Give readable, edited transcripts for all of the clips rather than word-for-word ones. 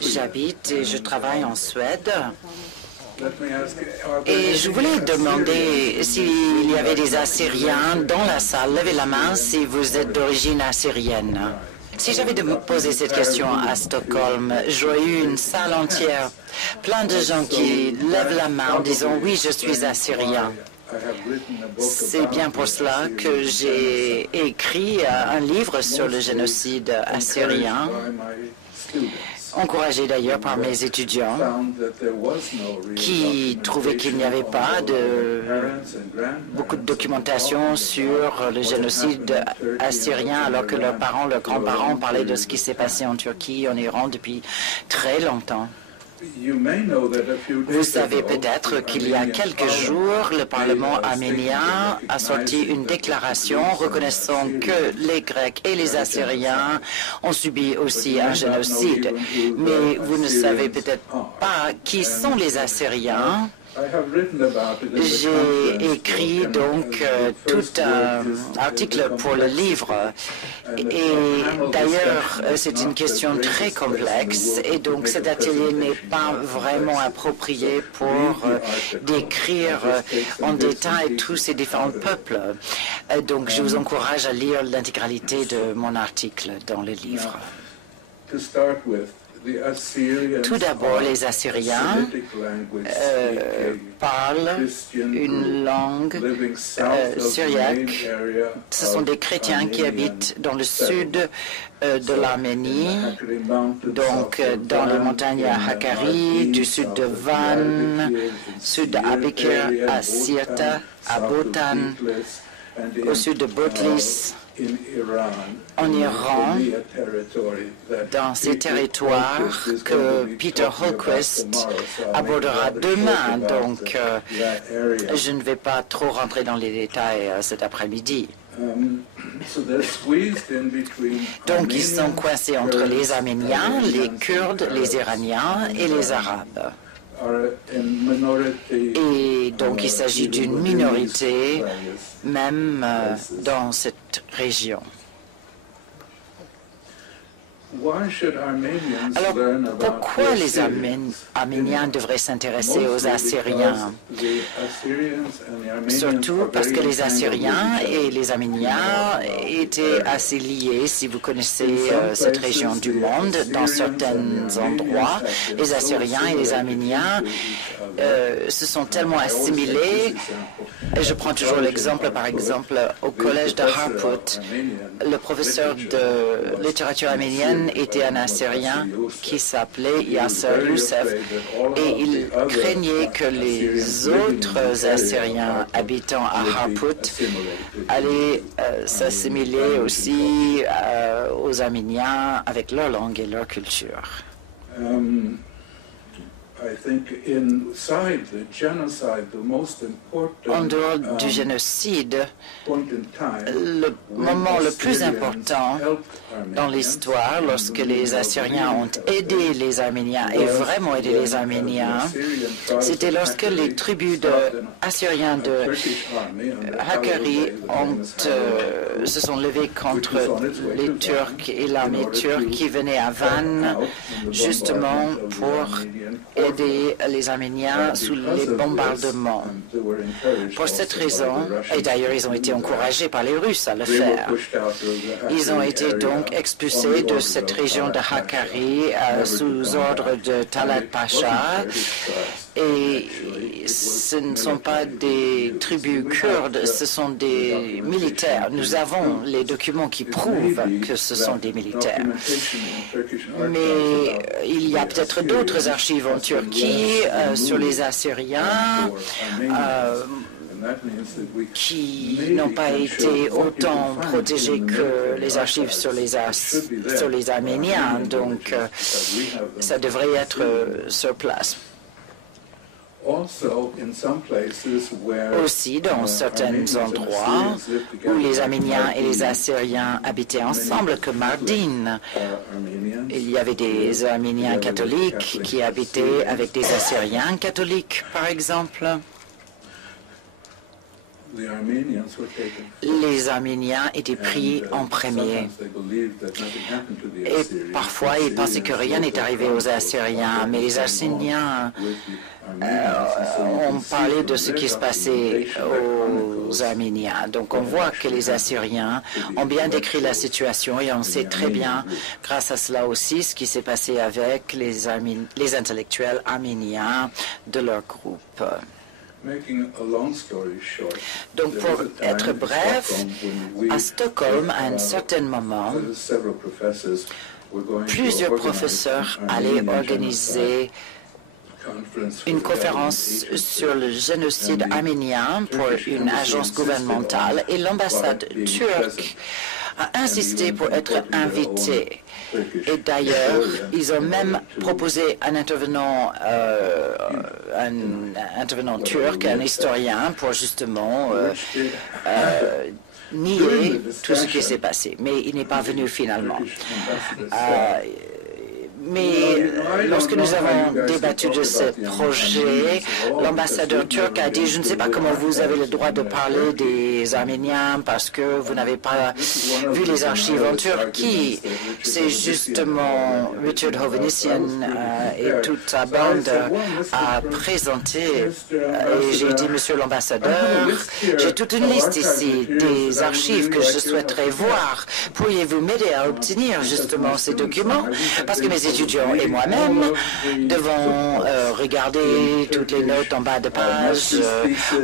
J'habite et je travaille en Suède. Et je voulais demander s'il y avait des Assyriens dans la salle. Levez la main si vous êtes d'origine assyrienne. Si j'avais de me poser cette question à Stockholm, j'aurais eu une salle entière, plein de gens qui lèvent la main en disant « Oui, je suis assyrien ». C'est bien pour cela que j'ai écrit un livre sur le génocide assyrien, encouragé d'ailleurs par mes étudiants, qui trouvaient qu'il n'y avait pas beaucoup de documentation sur le génocide assyrien, alors que leurs parents, leurs grands-parents parlaient de ce qui s'est passé en Turquie, en Iran depuis très longtemps. Vous savez peut-être qu'il y a quelques jours, le Parlement arménien a sorti une déclaration reconnaissant que les Grecs et les Assyriens ont subi aussi un génocide. Mais vous ne savez peut-être pas qui sont les Assyriens. J'ai écrit donc tout un article pour le livre et d'ailleurs c'est une question très complexe et donc cet atelier n'est pas vraiment approprié pour décrire en détail tous ces différents peuples. Donc je vous encourage à lire l'intégralité de mon article dans le livre. Tout d'abord, les Assyriens parlent une langue syriaque. Ce sont des chrétiens qui habitent dans le sud de l'Arménie, donc dans les montagnes à Hakkari, du sud de Van, sud d'Abekir, à Sirta, à Botan, au sud de Botlis, en Iran, dans ces territoires que Peter Hultquist abordera demain. Donc, je ne vais pas trop rentrer dans les détails cet après-midi. Donc, ils sont coincés entre les Arméniens, les Kurdes, les Iraniens et les Arabes. Et donc, il s'agit d'une minorité, même dans cette région. Alors, pourquoi les Arméniens devraient s'intéresser aux Assyriens? Surtout parce que les Assyriens et les Arméniens étaient assez liés, si vous connaissez cette région du monde. Dans certains endroits, les Assyriens et les Arméniens se sont tellement assimilés. Je prends toujours l'exemple, par exemple, au collège de Harput, le professeur de littérature arménienne était un Assyrien qui s'appelait Yasser Youssef et il craignait que les autres Assyriens habitant à Harput allaient s'assimiler aussi aux Arméniens avec leur langue et leur culture. En dehors du génocide, le moment le plus important dans l'histoire, lorsque les Assyriens ont aidé les Arméniens et vraiment aidé les Arméniens, c'était lorsque les tribus assyriens de Hakkari se sont levées contre les Turcs et l'armée turque qui venait à Van, justement pour aider les Arméniens sous les bombardements. Pour cette raison, et d'ailleurs ils ont été encouragés par les Russes à le faire, ils ont été donc expulsés de cette région de Hakkari sous ordre de Talat Pacha. Et ce ne sont pas des tribus kurdes, ce sont des militaires. Nous avons les documents qui prouvent que ce sont des militaires. Mais il y a peut-être d'autres archives en Turquie sur les Assyriens qui n'ont pas été autant protégés que les archives sur les Arméniens. Donc, ça devrait être sur place. Aussi, dans certains endroits où les Arméniens et les Assyriens habitaient ensemble, comme Mardin, il y avait des Arméniens catholiques qui habitaient avec des Assyriens catholiques, par exemple. les Arméniens étaient pris en premier. Et parfois, ils pensaient que rien n'est arrivé aux Assyriens, mais les Assyriens ont parlé de ce qui se passait aux Arméniens. Donc on voit que les Assyriens ont bien décrit la situation et on sait très bien, grâce à cela aussi, ce qui s'est passé avec les intellectuels arméniens de leur groupe. Donc, pour être bref, à Stockholm, à un certain moment, plusieurs professeurs allaient organiser une conférence sur le génocide arménien pour une agence gouvernementale et l'ambassade turque a insisté pour être invité. Et d'ailleurs, ils ont même proposé un intervenant turc, un historien, pour justement nier tout ce qui s'est passé. Mais il n'est pas venu finalement. Mais lorsque nous avons débattu de ce projet, l'ambassadeur turc a dit « Je ne sais pas comment vous avez le droit de parler des Arméniens parce que vous n'avez pas vu les archives en Turquie. » C'est justement Richard Hovhannissian et toute sa bande a présenté. Et j'ai dit « Monsieur l'ambassadeur, j'ai toute une liste ici des archives que je souhaiterais voir. Pourriez-vous m'aider à obtenir justement ces documents? Parce que mes étudiants et moi-même devons regarder toutes les notes en bas de page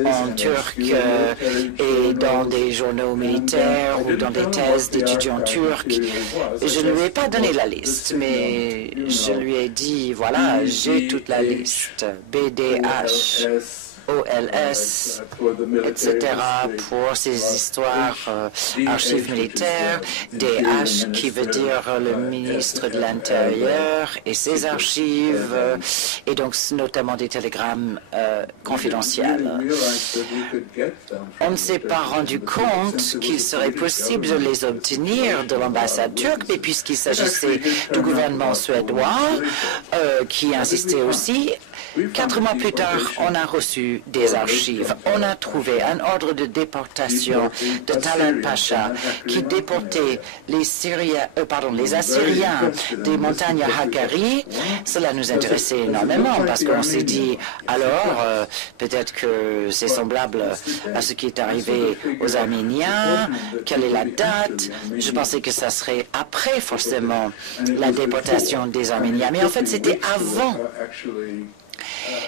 en turc et dans des journaux militaires ou dans des thèses d'étudiants turcs. Je ne lui ai pas donné la liste, mais je lui ai dit, voilà, j'ai toute la liste. BDH. OLS, etc., pour ces histoires archives militaires, DH qui veut dire le ministre de l'Intérieur et ses archives, et donc notamment des télégrammes confidentiels. On ne s'est pas rendu compte qu'il serait possible de les obtenir de l'ambassade turque, mais puisqu'il s'agissait du gouvernement suédois, qui insistait aussi, 4 mois plus tard, on a reçu des archives. On a trouvé un ordre de déportation de Talat Pacha qui déportait les Assyriens des montagnes Hakkari. Cela nous intéressait énormément parce qu'on s'est dit, alors, peut-être que c'est semblable à ce qui est arrivé aux Arméniens. Quelle est la date? Je pensais que ça serait après, forcément, la déportation des Arméniens. Mais en fait, c'était avant.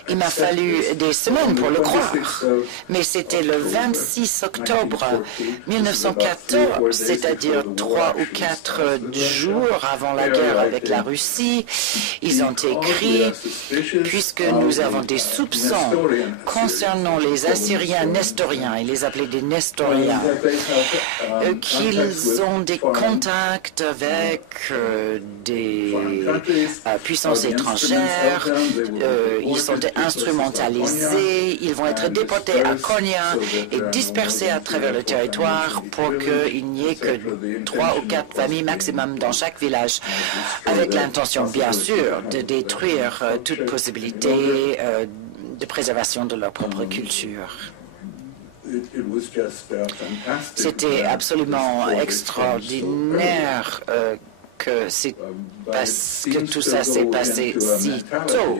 Il m'a fallu des semaines pour le croire, mais c'était le 26 octobre 1914, c'est-à-dire 3 ou 4 jours avant la guerre avec la Russie. Ils ont écrit, puisque nous avons des soupçons concernant les Assyriens nestoriens, ils les appelaient des nestoriens, qu'ils ont des contacts avec des puissances étrangères, ils sont instrumentalisés, ils vont être déportés à Konya et dispersés à travers le territoire pour qu'il n'y ait que 3 ou 4 familles maximum dans chaque village, avec l'intention, bien sûr, de détruire toute possibilité de préservation de leur propre culture. C'était absolument extraordinaire que tout ça s'est passé si tôt.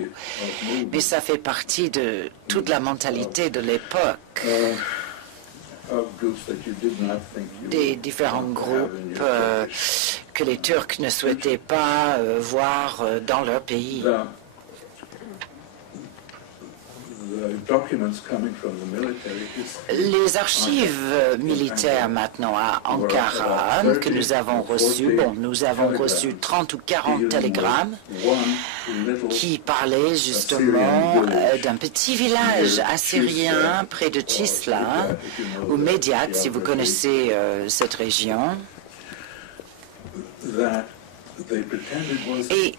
Mais ça fait partie de toute la mentalité de l'époque. Des différents groupes que les Turcs ne souhaitaient pas voir dans leur pays. Les archives militaires maintenant à Ankara que nous avons reçues, nous avons reçu 30 ou 40 télégrammes qui parlaient justement d'un petit village assyrien près de Chisla, ou Mediat, si vous connaissez cette région. Et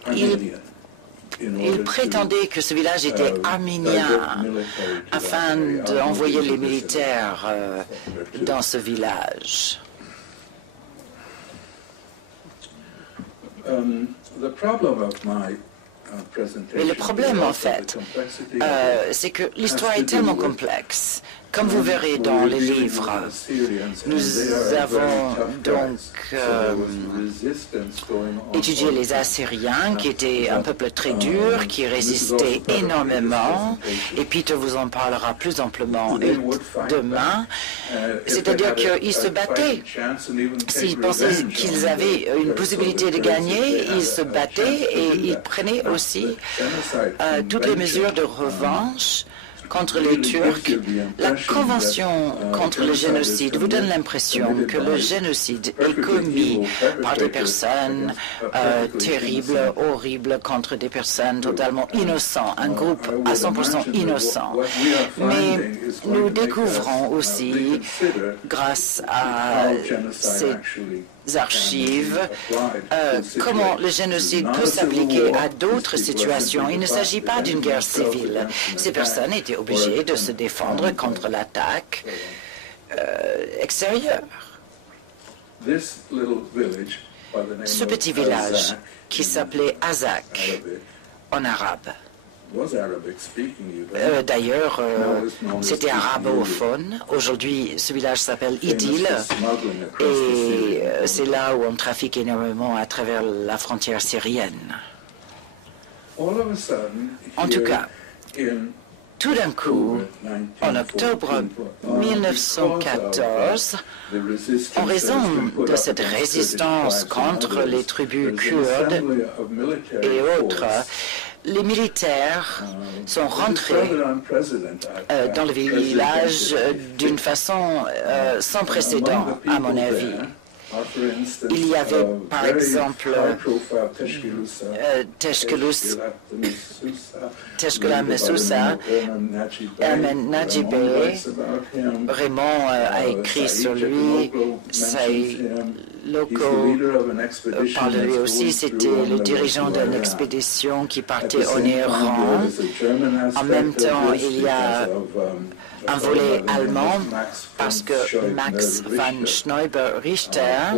ils prétendaient que ce village était arménien afin d'envoyer les militaires dans ce village. Mais le problème, en fait, c'est que l'histoire est tellement complexe. Comme vous verrez dans les livres, nous avons donc étudié les Assyriens, qui étaient un peuple très dur, qui résistait énormément, et Peter vous en parlera plus amplement demain. C'est-à-dire qu'ils se battaient. S'ils pensaient qu'ils avaient une possibilité de gagner, ils se battaient et ils prenaient aussi toutes les mesures de revanche contre les Turcs. La Convention contre le génocide vous donne l'impression que le génocide est commis par des personnes terribles, horribles, contre des personnes totalement innocentes, un groupe à 100% innocent. Mais nous découvrons aussi, grâce à ces archives, comment le génocide peut s'appliquer à d'autres situations. Il ne s'agit pas d'une guerre civile. Ces personnes étaient obligées de se défendre contre l'attaque extérieure. Ce petit village qui s'appelait Azak en arabe. D'ailleurs, c'était arabophone. Aujourd'hui, ce village s'appelle Idil et c'est là où on trafique énormément à travers la frontière syrienne. En tout cas, tout d'un coup, en octobre 1914, en raison de cette résistance contre les tribus kurdes et autres, les militaires sont rentrés dans le village d'une façon sans précédent, à mon avis. Il y avait, par exemple, Teshkela Mesousa, Ermen Najibé, Raymond a écrit sur lui, Saïd Loko parle de lui aussi, c'était le dirigeant d'une expédition qui partait en Iran. En même temps, il y a un volet allemand parce que Max von Schneuber-Richter,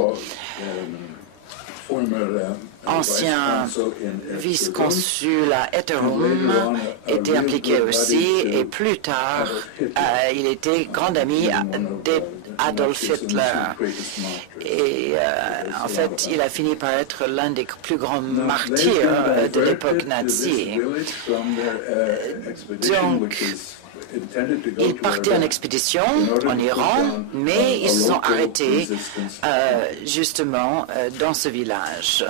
ancien vice-consul à Etterum, était impliqué aussi et plus tard, il était grand ami d'Adolf Hitler. Et en fait, il a fini par être l'un des plus grands martyrs de l'époque nazie. Donc, ils partaient en expédition en Iran, mais ils se sont arrêtés justement dans ce village.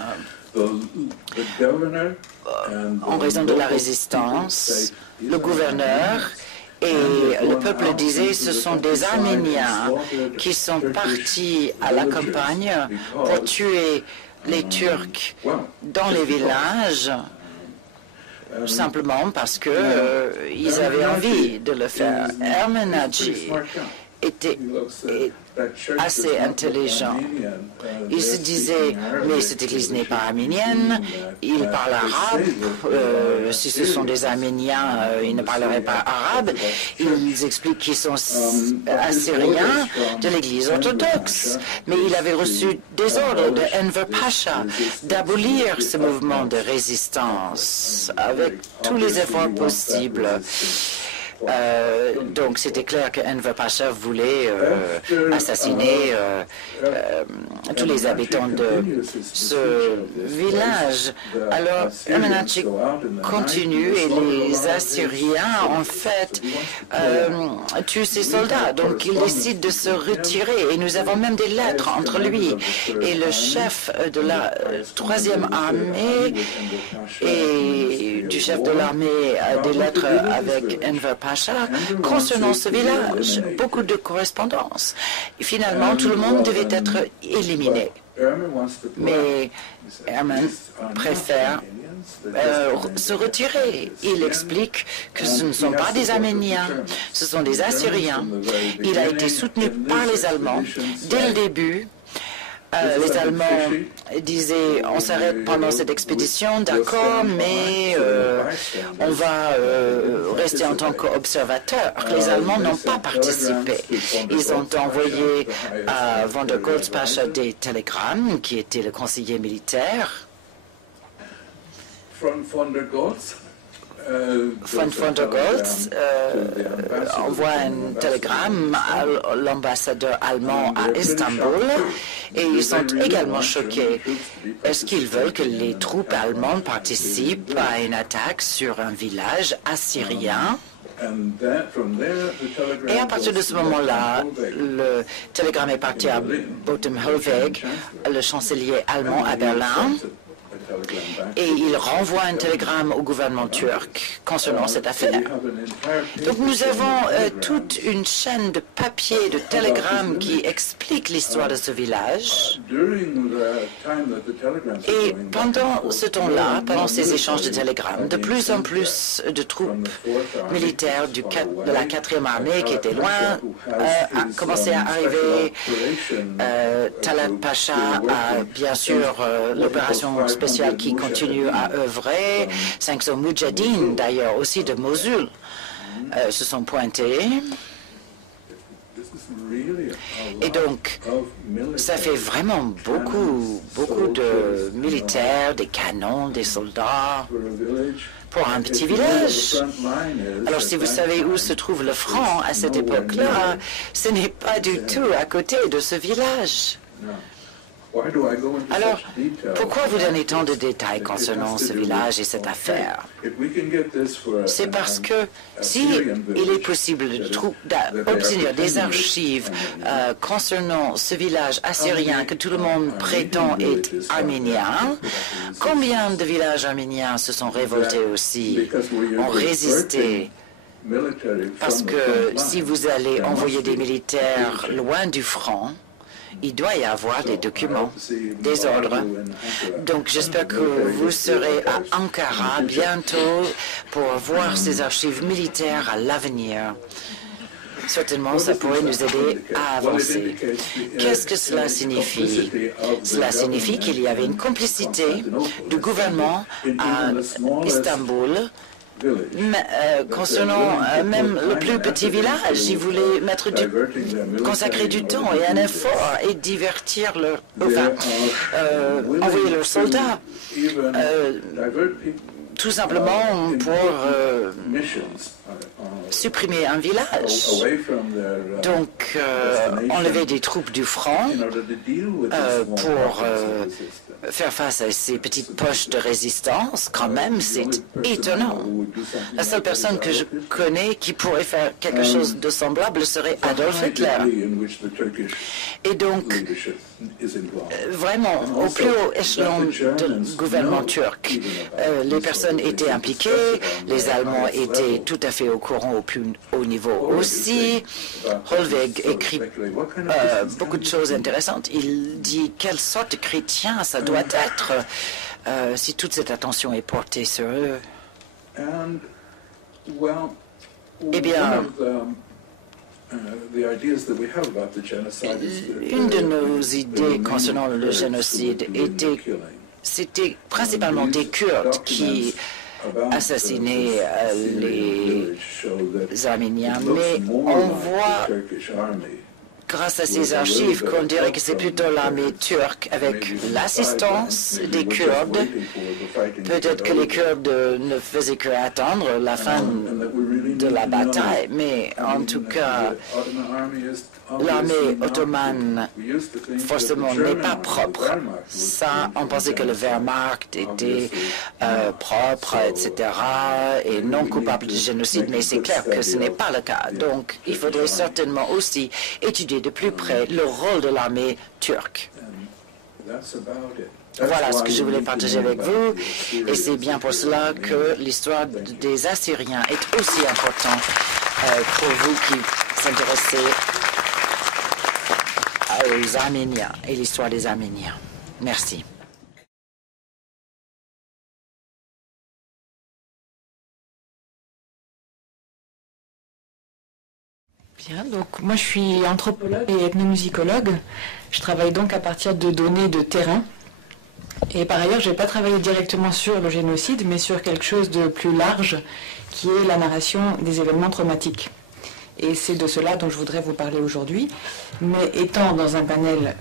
En raison de la résistance, le gouverneur et le peuple disait ce sont des Arméniens qui sont partis à la campagne pour tuer les Turcs dans les villages, simplement parce qu'ils avaient envie de le faire. Ermen Najib était assez intelligent. Il se disait, mais cette église n'est pas arménienne, il parle arabe, si ce sont des Arméniens, ils ne parleraient pas arabe. Ils expliquent qu'ils sont assyriens de l'église orthodoxe. Mais il avait reçu des ordres de Enver Pacha d'abolir ce mouvement de résistance avec tous les efforts possibles. Donc c'était clair que Enver Pacha voulait assassiner tous les habitants de ce village. Alors Ermen Najib continue et les Assyriens en fait tuent ses soldats. Donc il décide de se retirer et nous avons même des lettres entre lui et le chef de la 3e armée et du chef de l'armée, des lettres avec Enver Pacha concernant ce village, beaucoup de correspondances. Et finalement, tout le monde devait être éliminé. Mais Ermen préfère se retirer. Il explique que ce ne sont pas des Arméniens, ce sont des Assyriens. Il a été soutenu par les Allemands dès le début. Les Allemands disaient on s'arrête pendant cette expédition, d'accord, mais on va rester en tant qu'observateurs. Les Allemands n'ont pas participé. Ils ont envoyé à von der Goltz Pascha des télégrammes, qui était le conseiller militaire. von der Goltz envoie un télégramme à l'ambassadeur allemand à Istanbul et ils sont également choqués. Est-ce qu'ils veulent que les troupes allemandes participent à une attaque sur un village assyrien? Et à partir de ce moment-là, le télégramme est parti à Botham Helweg, le chancelier allemand à Berlin, et il renvoie un télégramme au gouvernement turc concernant cette affaire. Donc nous avons toute une chaîne de papiers, de télégrammes qui expliquent l'histoire de ce village. Et pendant ce temps-là, pendant ces échanges de télégrammes, de plus en plus de troupes militaires de la 4e armée qui étaient loin a commencé à arriver. Talat Pacha a bien sûr l'opération spéciale qui continue à œuvrer. 500 Moudjahidines, d'ailleurs, aussi de Mossoul, se sont pointés. Et donc, ça fait vraiment beaucoup de militaires, des canons, des soldats pour un petit village. Alors, si vous savez où se trouve le front à cette époque-là, ce n'est pas du tout à côté de ce village. Alors, pourquoi vous donnez tant de détails concernant ce village et cette affaire? C'est parce que s'il est possible d'obtenir des archives concernant ce village assyrien que tout le monde prétend est arménien, combien de villages arméniens se sont révoltés aussi, ont résisté? Parce que si vous allez envoyer des militaires loin du front, il doit y avoir des documents, des ordres. Donc j'espère que vous serez à Ankara bientôt pour voir ces archives militaires à l'avenir. Certainement, ça pourrait nous aider à avancer. Qu'est-ce que cela signifie? Cela signifie qu'il y avait une complicité du gouvernement à Istanbul concernant même le plus petit village. Ils voulaient consacrer du temps et un effort et divertir envoyer leurs soldats, tout simplement pour supprimer un village. Donc, enlever des troupes du front pour faire face à ces petites poches de résistance, quand même, c'est étonnant. La seule personne que je connais qui pourrait faire quelque chose de semblable serait Adolf Hitler. Et donc, vraiment, au plus haut échelon du gouvernement turc, les personnes étaient impliquées, les Allemands étaient tout à fait au courant au plus haut niveau aussi. Helweg écrit beaucoup de choses intéressantes. Il dit quelle sorte de chrétien ça doit être si toute cette attention est portée sur eux. Eh bien, une de nos idées concernant le génocide c'était principalement des Kurdes qui assassinaient les Arméniens, mais on voit grâce à ces archives qu'on dirait que c'est plutôt l'armée turque avec l'assistance des Kurdes. Peut-être que les Kurdes ne faisaient que attendre la fin de la bataille, mais en tout cas, l'armée ottomane, forcément, n'est pas propre. Ça, on pensait que le Wehrmacht était propre, etc., et non coupable de génocide, mais c'est clair que ce n'est pas le cas. Donc, il faudrait certainement aussi étudier de plus près le rôle de l'armée turque. Voilà ce que je voulais partager avec vous, et c'est bien pour cela que l'histoire des Assyriens est aussi importante pour vous qui s'intéressez aux Arméniens et l'histoire des Arméniens. Merci. Bien, donc moi je suis anthropologue et ethnomusicologue. Je travaille donc à partir de données de terrain. Et par ailleurs, je n'ai pas travaillé directement sur le génocide, mais sur quelque chose de plus large, qui est la narration des événements traumatiques. et c'est de cela dont je voudrais vous parler aujourd'hui. Mais étant dans un panel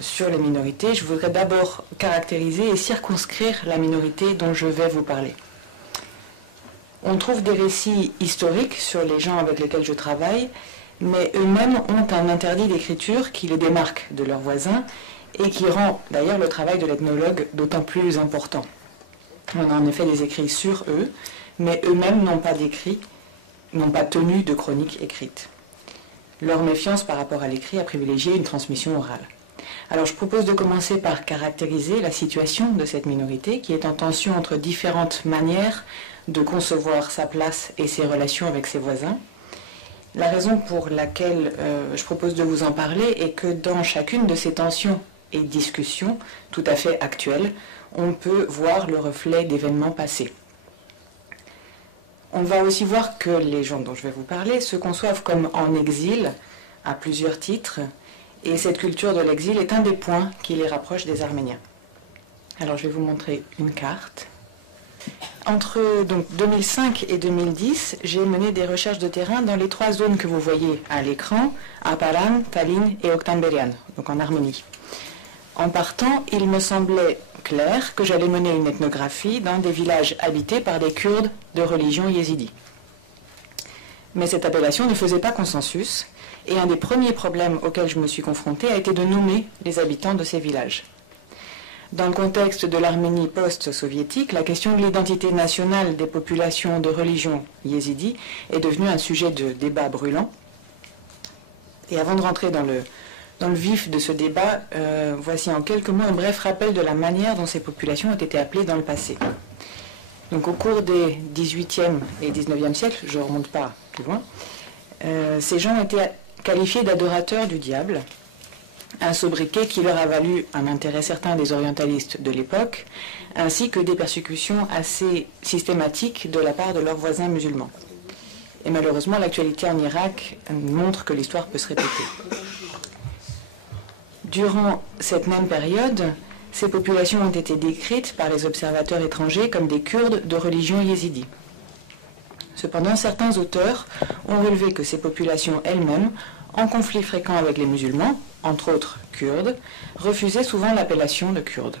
sur les minorités, je voudrais d'abord caractériser et circonscrire la minorité dont je vais vous parler. On trouve des récits historiques sur les gens avec lesquels je travaille, mais eux-mêmes ont un interdit d'écriture qui les démarque de leurs voisins et qui rend d'ailleurs le travail de l'ethnologue d'autant plus important. On a en effet des écrits sur eux, mais eux-mêmes n'ont pas d'écrits, n'ont pas tenu de chronique écrite. Leur méfiance par rapport à l'écrit a privilégié une transmission orale. Alors je propose de commencer par caractériser la situation de cette minorité qui est en tension entre différentes manières de concevoir sa place et ses relations avec ses voisins. La raison pour laquelle je propose de vous en parler est que dans chacune de ces tensions et discussions tout à fait actuelles, on peut voir le reflet d'événements passés. On va aussi voir que les gens dont je vais vous parler se conçoivent comme en exil à plusieurs titres, et cette culture de l'exil est un des points qui les rapproche des Arméniens. Alors je vais vous montrer une carte. Entre 2005 et 2010, j'ai mené des recherches de terrain dans les 3 zones que vous voyez à l'écran, Aparan, Tallinn et Oktamberian, donc en Arménie. En partant, il me semblait clair que j'allais mener une ethnographie dans des villages habités par des Kurdes de religion yézidi. Mais cette appellation ne faisait pas consensus, et un des premiers problèmes auxquels je me suis confrontée a été de nommer les habitants de ces villages. Dans le contexte de l'Arménie post-soviétique, la question de l'identité nationale des populations de religion yézidi est devenue un sujet de débat brûlant. Et avant de rentrer dans le vif de ce débat, voici en quelques mots un bref rappel de la manière dont ces populations ont été appelées dans le passé. Donc au cours des 18e et 19e siècles, je ne remonte pas plus loin, ces gens ont été qualifiés d'adorateurs du diable, un sobriquet qui leur a valu un intérêt certain des orientalistes de l'époque, ainsi que des persécutions assez systématiques de la part de leurs voisins musulmans. Et malheureusement, l'actualité en Irak montre que l'histoire peut se répéter. Durant cette même période, ces populations ont été décrites par les observateurs étrangers comme des Kurdes de religion yézidi. Cependant, certains auteurs ont relevé que ces populations elles-mêmes, en conflit fréquent avec les musulmans, entre autres kurdes, refusaient souvent l'appellation de Kurdes.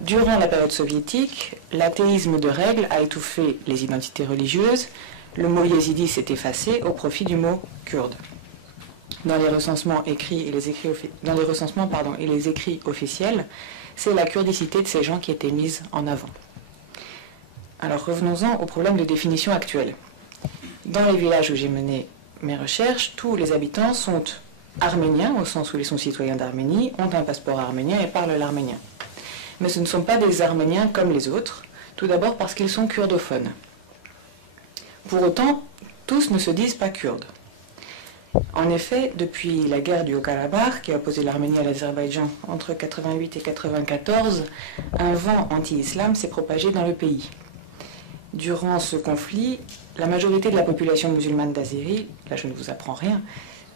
Durant la période soviétique, l'athéisme de règle a étouffé les identités religieuses, le mot yézidi s'est effacé au profit du mot kurde. Dans les recensements écrits et les écrits officiels, c'est la kurdicité de ces gens qui était mise en avant. Alors revenons-en au problème de définition actuel. Dans les villages où j'ai mené mes recherches, tous les habitants sont arméniens, au sens où ils sont citoyens d'Arménie, ont un passeport arménien et parlent l'arménien. Mais ce ne sont pas des Arméniens comme les autres, tout d'abord parce qu'ils sont kurdophones. Pour autant, tous ne se disent pas kurdes. En effet, depuis la guerre du Haut-Karabakh, qui a opposé l'Arménie à l'Azerbaïdjan entre 88 et 94, un vent anti-islam s'est propagé dans le pays. Durant ce conflit, la majorité de la population musulmane d'Azérie, là je ne vous apprends rien,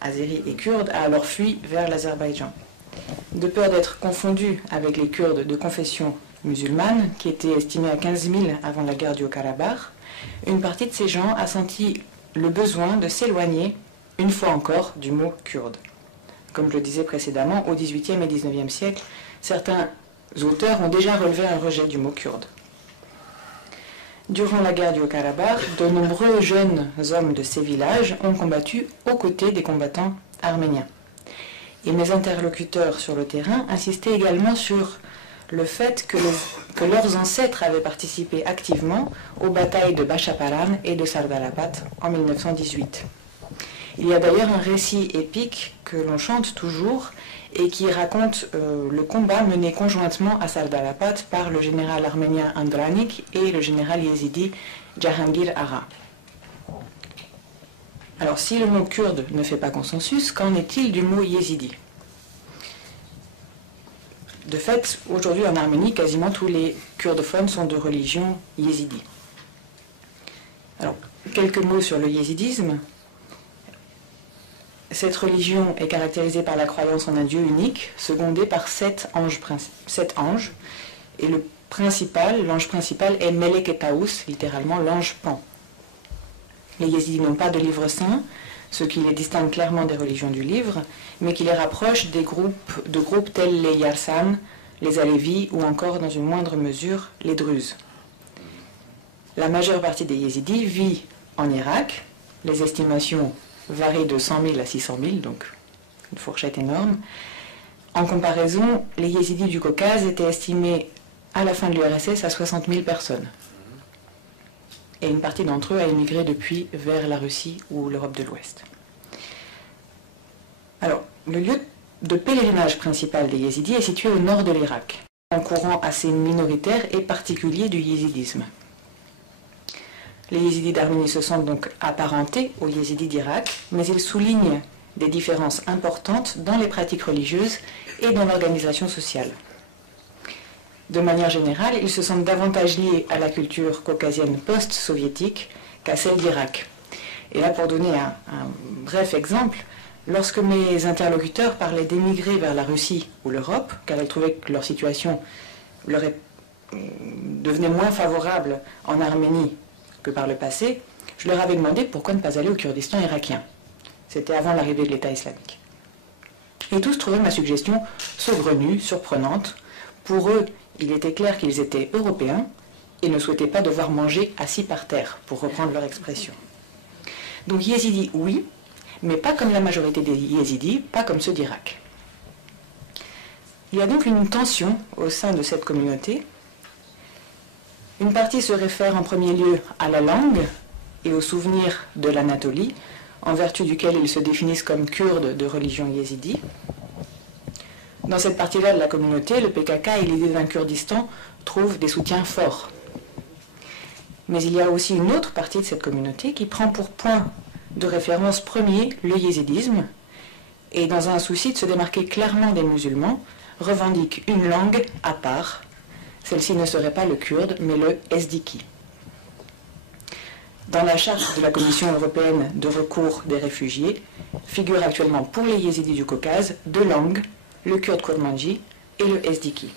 Azérie et Kurdes, a alors fui vers l'Azerbaïdjan. De peur d'être confondus avec les Kurdes de confession musulmane, qui étaient estimés à 15 000 avant la guerre du Haut-Karabakh, une partie de ces gens a senti le besoin de s'éloigner, une fois encore, du mot kurde. Comme je le disais précédemment, au XVIIIe et XIXe siècle, certains auteurs ont déjà relevé un rejet du mot kurde. Durant la guerre du Haut-Karabakh, de nombreux jeunes hommes de ces villages ont combattu aux côtés des combattants arméniens. Et mes interlocuteurs sur le terrain insistaient également sur le fait que leurs ancêtres avaient participé activement aux batailles de Bachaparan et de Sardarapat en 1918. Il y a d'ailleurs un récit épique que l'on chante toujours et qui raconte le combat mené conjointement à Sardarapat par le général arménien Andranik et le général yézidi Jahangir Ara. Alors si le mot kurde ne fait pas consensus, qu'en est-il du mot yézidi ? De fait, aujourd'hui en Arménie, quasiment tous les kurdophones sont de religion yézidi. Alors, quelques mots sur le yézidisme. Cette religion est caractérisée par la croyance en un Dieu unique, secondé par 7 anges, et l'ange principal est Melek et Taous, littéralement l'ange Pan. Les yézidis n'ont pas de livre saint, ce qui les distingue clairement des religions du livre, mais qui les rapproche de groupes tels les Yarsan, les Alevis ou encore, dans une moindre mesure, les Druzes. La majeure partie des yézidis vit en Irak. Les estimations varient de 100 000 à 600 000, donc une fourchette énorme. En comparaison, les yézidis du Caucase étaient estimés à la fin de l'URSS à 60 000 personnes. Et une partie d'entre eux a émigré depuis vers la Russie ou l'Europe de l'Ouest. Alors, le lieu de pèlerinage principal des yézidis est situé au nord de l'Irak, un courant assez minoritaire et particulier du yézidisme. Les yézidis d'Arménie se sentent donc apparentés aux yézidis d'Irak, mais ils soulignent des différences importantes dans les pratiques religieuses et dans l'organisation sociale. De manière générale, ils se sentent davantage liés à la culture caucasienne post-soviétique qu'à celle d'Irak. Et là, pour donner un bref exemple, lorsque mes interlocuteurs parlaient d'émigrer vers la Russie ou l'Europe, car ils trouvaient que leur situation devenait moins favorable en Arménie que par le passé, je leur avais demandé pourquoi ne pas aller au Kurdistan irakien. C'était avant l'arrivée de l'État islamique. Et tous trouvaient ma suggestion saugrenue, surprenante. Pour eux, il était clair qu'ils étaient européens et ne souhaitaient pas devoir manger assis par terre, pour reprendre leur expression. Donc yézidis, oui, mais pas comme la majorité des yézidis, pas comme ceux d'Irak. Il y a donc une tension au sein de cette communauté. Une partie se réfère en premier lieu à la langue et au souvenir de l'Anatolie, en vertu duquel ils se définissent comme Kurdes de religion yézidi. Dans cette partie-là de la communauté, le PKK et l'idée d'un Kurdistan trouvent des soutiens forts. Mais il y a aussi une autre partie de cette communauté qui prend pour point de référence premier le yézidisme et, dans un souci de se démarquer clairement des musulmans, revendique une langue à part. Celle-ci ne serait pas le kurde, mais le ezdiki. Dans la charte de la Commission européenne de recours des réfugiés, figurent actuellement pour les yézidis du Caucase deux langues, le kurde kurmanji et le ezdiki.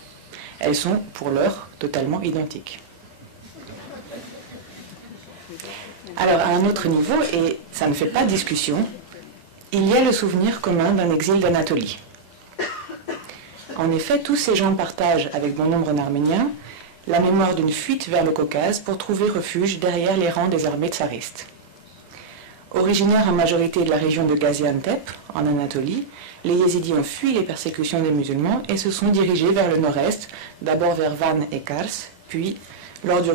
Elles sont, pour l'heure, totalement identiques. Alors, à un autre niveau, et ça ne fait pas discussion, il y a le souvenir commun d'un exil d'Anatolie. En effet, tous ces gens partagent, avec bon nombre d'Arméniens, la mémoire d'une fuite vers le Caucase pour trouver refuge derrière les rangs des armées tsaristes. Originaires en majorité de la région de Gaziantep, en Anatolie, les yézidis ont fui les persécutions des musulmans et se sont dirigés vers le nord-est, d'abord vers Van et Kars, puis, lors du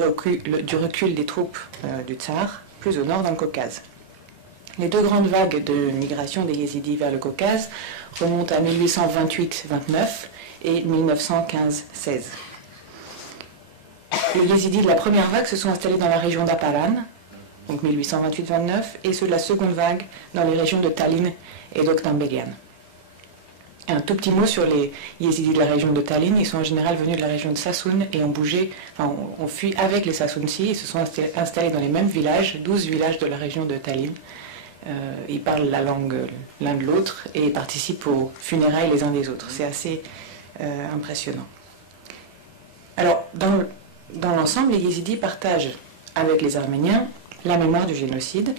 recul des troupes du tsar, plus au nord dans le Caucase. Les deux grandes vagues de migration des yézidis vers le Caucase remontent à 1828-29 et 1915-16. Les yézidis de la première vague se sont installés dans la région d'Aparan, donc 1828-29, et ceux de la seconde vague dans les régions de Tallinn et d'Oktanbeghan. Un tout petit mot sur les yézidis de la région de Tallinn. Ils sont en général venus de la région de Sassoun et ont fui avec les Sassounsis et se sont installés dans les mêmes villages, 12 villages de la région de Tallinn. Ils parlent la langue l'un de l'autre et participent aux funérailles les uns des autres. C'est assez impressionnant. Alors, dans l'ensemble, les yézidis partagent avec les Arméniens la mémoire du génocide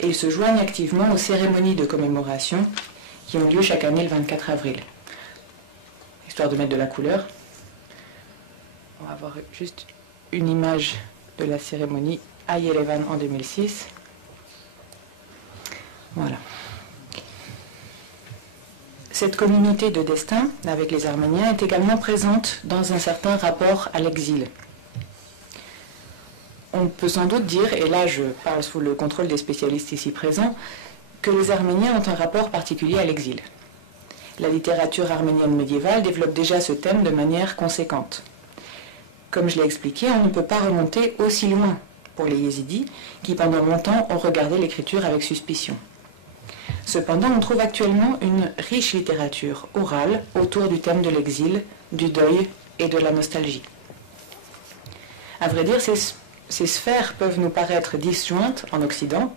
et ils se joignent activement aux cérémonies de commémoration qui ont lieu chaque année le 24 avril. Histoire de mettre de la couleur, on va voir juste une image de la cérémonie à Yerevan en 2006. Voilà. Cette communauté de destin avec les Arméniens est également présente dans un certain rapport à l'exil. On peut sans doute dire, et là je parle sous le contrôle des spécialistes ici présents, que les Arméniens ont un rapport particulier à l'exil. La littérature arménienne médiévale développe déjà ce thème de manière conséquente. Comme je l'ai expliqué, on ne peut pas remonter aussi loin pour les yézidis, qui pendant longtemps ont regardé l'écriture avec suspicion. Cependant, on trouve actuellement une riche littérature orale autour du thème de l'exil, du deuil et de la nostalgie. À vrai dire, ces sphères peuvent nous paraître disjointes en Occident.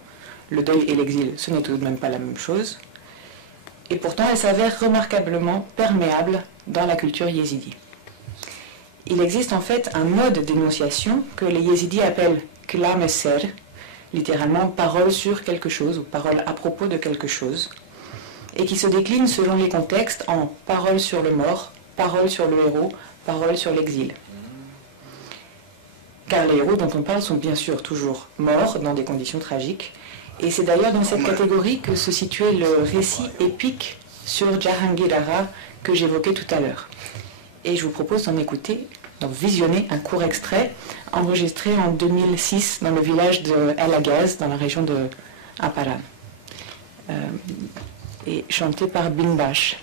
Le deuil et l'exil, ce n'est tout de même pas la même chose. Et pourtant, elles s'avèrent remarquablement perméables dans la culture yézidi. Il existe en fait un mode d'énonciation que les yézidis appellent Klam Esser, littéralement parole sur quelque chose ou parole à propos de quelque chose, et qui se décline selon les contextes en parole sur le mort, parole sur le héros, parole sur l'exil. Car les héros dont on parle sont bien sûr toujours morts dans des conditions tragiques, et c'est d'ailleurs dans cette catégorie que se situait le récit épique sur Jahangir Ara que j'évoquais tout à l'heure. Et je vous propose d'en écouter, d'en visionner un court extrait enregistré en 2006 dans le village de El Agaz, dans la région de Apara, et chanté par Bin Bash.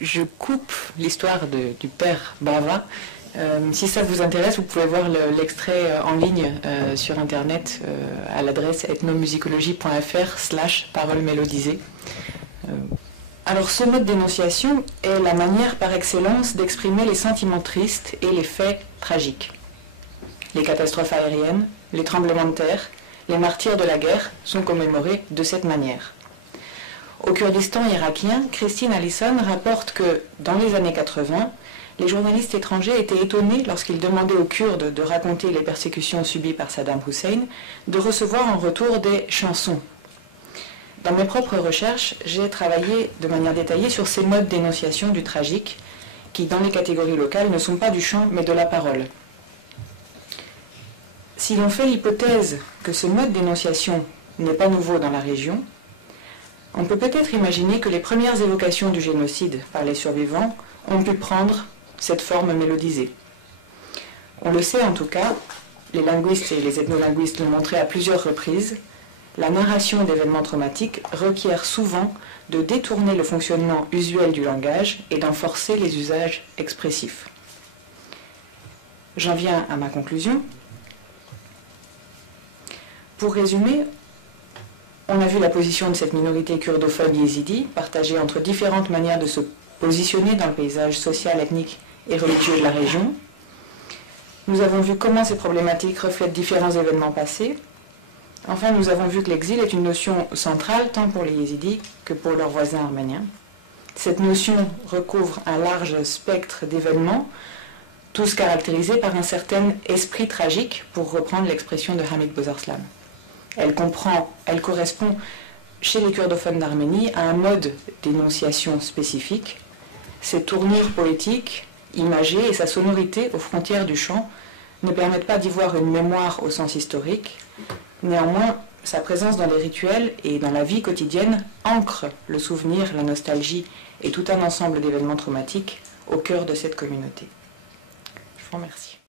Je coupe l'histoire du père Bava. Si ça vous intéresse, vous pouvez voir l'extrait en ligne sur Internet à l'adresse ethnomusicologie.fr/paroles mélodisées. Alors ce mode d'énonciation est la manière par excellence d'exprimer les sentiments tristes et les faits tragiques. Les catastrophes aériennes, les tremblements de terre, les martyrs de la guerre sont commémorés de cette manière. Au Kurdistan irakien, Christine Allison rapporte que, dans les années 80, les journalistes étrangers étaient étonnés lorsqu'ils demandaient aux Kurdes de raconter les persécutions subies par Saddam Hussein, de recevoir en retour des chansons. Dans mes propres recherches, j'ai travaillé de manière détaillée sur ces modes d'énonciation du tragique, qui, dans les catégories locales, ne sont pas du chant, mais de la parole. Si l'on fait l'hypothèse que ce mode d'énonciation n'est pas nouveau dans la région, on peut peut-être imaginer que les premières évocations du génocide par les survivants ont pu prendre cette forme mélodisée. On le sait en tout cas, les linguistes et les ethnolinguistes l'ont montré à plusieurs reprises, la narration d'événements traumatiques requiert souvent de détourner le fonctionnement usuel du langage et d'en forcer les usages expressifs. J'en viens à ma conclusion. Pour résumer, on a vu la position de cette minorité kurdophone yézidi, partagée entre différentes manières de se positionner dans le paysage social, ethnique et religieux de la région. Nous avons vu comment ces problématiques reflètent différents événements passés. Enfin, nous avons vu que l'exil est une notion centrale tant pour les yézidis que pour leurs voisins arméniens. Cette notion recouvre un large spectre d'événements, tous caractérisés par un certain esprit tragique, pour reprendre l'expression de Hamid Bozarslan. Elle correspond chez les kurdophones d'Arménie à un mode d'énonciation spécifique. Ses tournures poétiques, imagées et sa sonorité aux frontières du chant ne permettent pas d'y voir une mémoire au sens historique. Néanmoins, sa présence dans les rituels et dans la vie quotidienne ancre le souvenir, la nostalgie et tout un ensemble d'événements traumatiques au cœur de cette communauté. Je vous remercie.